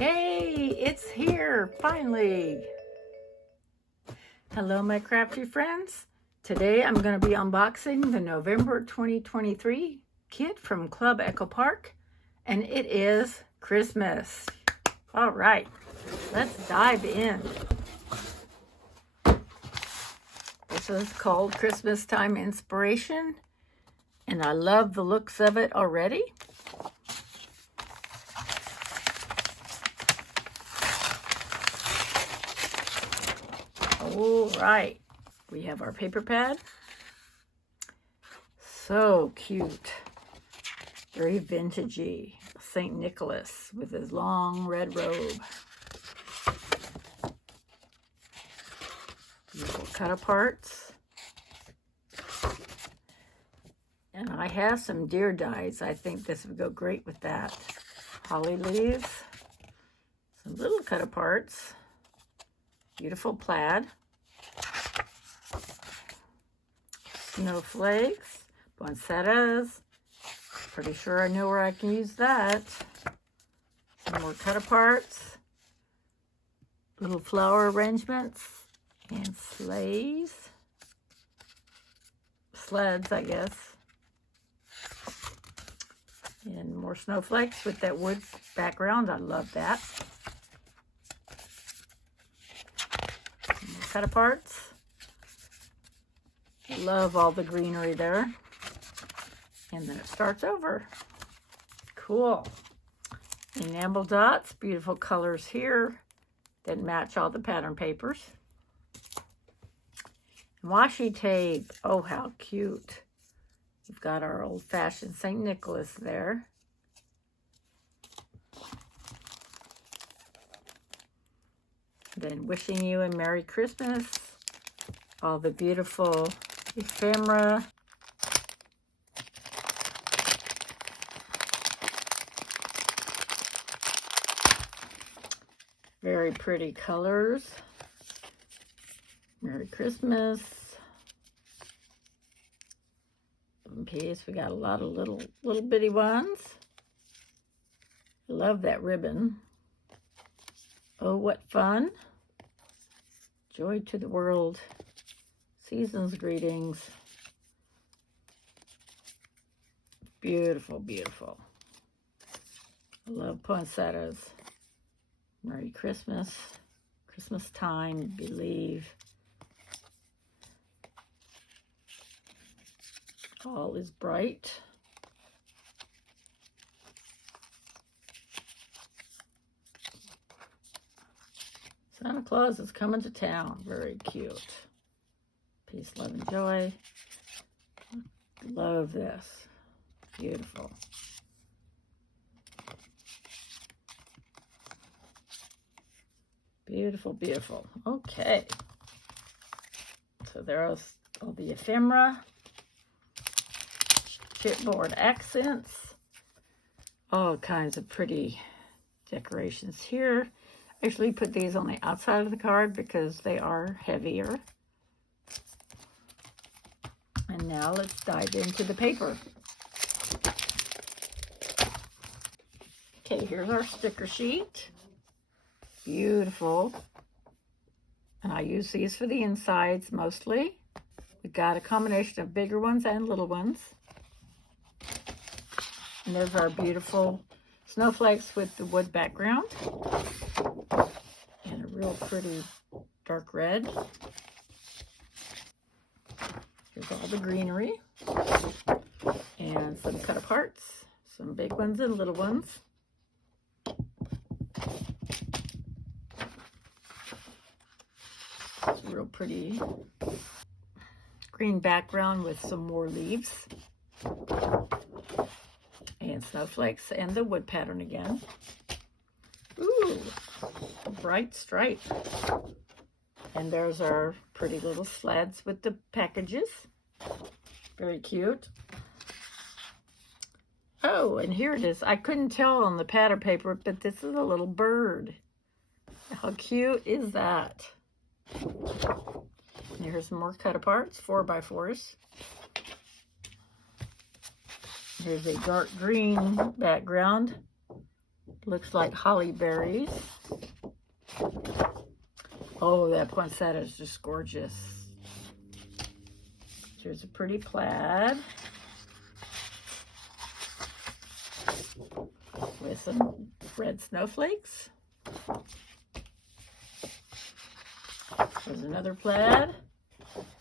Hey, it's here, finally. Hello, my crafty friends. Today I'm going to be unboxing the November 2023 kit from Club Echo Park, and it is Christmas. All right, let's dive in. This is called Christmas Time Inspiration, and I love the looks of it already. All right, we have our paper pad. So cute, very vintagey. St. Nicholas with his long red robe. Beautiful cut aparts. And I have some deer dies. I think this would go great with that. Holly leaves. Some little cut aparts. Beautiful plaid. Snowflakes, poinsettias. Pretty sure I know where I can use that. Some more cut aparts. Little flower arrangements and sleds, I guess. And more snowflakes with that wood background. I love that. Some more cut aparts. Love all the greenery there. And then it starts over. Cool. Enamel dots, beautiful colors here that match all the pattern papers. Washi tape. Oh, how cute. We've got our old-fashioned St. Nicholas there. Then wishing you a Merry Christmas. All the beautiful ephemera. Very pretty colors. Merry Christmas. In piece, we got a lot of little bitty ones. Love that ribbon. Oh, what fun. Joy to the world. Season's greetings. Beautiful, beautiful. I love poinsettias. Merry Christmas. Christmas time, believe. All is bright. Santa Claus is coming to town. Very cute. Peace, love, and joy. Love this. Beautiful. Beautiful, beautiful. Okay. So there's all the ephemera. Chipboard accents. All kinds of pretty decorations here. I usually put these on the outside of the card because they are heavier. And now let's dive into the paper. Okay, here's our sticker sheet. Beautiful. And I use these for the insides mostly. We've got a combination of bigger ones and little ones. And there's our beautiful snowflakes with the wood background. And a real pretty dark red. Here's all the greenery. And some cut aparts. Some big ones and little ones. It's real pretty green background with some more leaves. And snowflakes and the wood pattern again. Ooh, a bright stripe. And there's our pretty little sleds with the packages. Very cute. Oh, and here it is. I couldn't tell on the pattern paper, but this is a little bird. How cute is that? And here's some more cut aparts, 4x4s. Here's a dark green background Looks like holly berries. Oh, that poinsettia is just gorgeous. Here's a pretty plaid with some red snowflakes. There's another plaid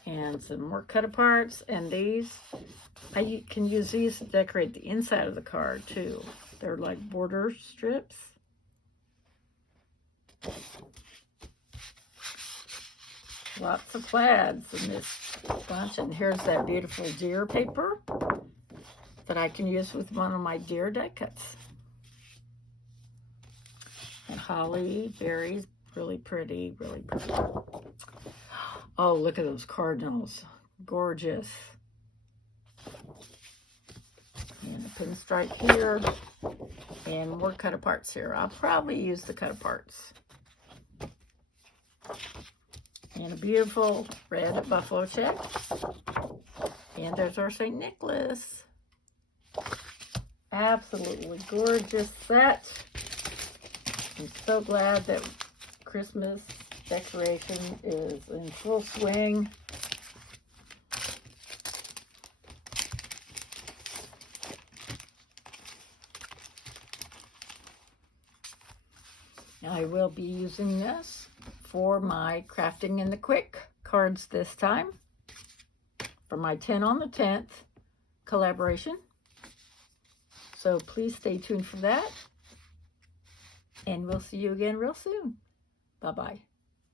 and some more cut-aparts. And these, I can use these to decorate the inside of the card too. They're like border strips. Lots of plaids in this bunch. And here's that beautiful deer paper that I can use with one of my deer die cuts. And holly berries, really pretty, really pretty. Oh, look at those cardinals. Gorgeous. And a pinstripe here. And more cut-aparts here. I'll probably use the cut-aparts. And a beautiful red buffalo check. And there's our St. Nicholas. Absolutely gorgeous set. I'm so glad that Christmas decoration is in full swing. I will be using this for my Crafting in the Quick cards this time, for my 10 on the 10th collaboration. So please stay tuned for that. And we'll see you again real soon. Bye-bye.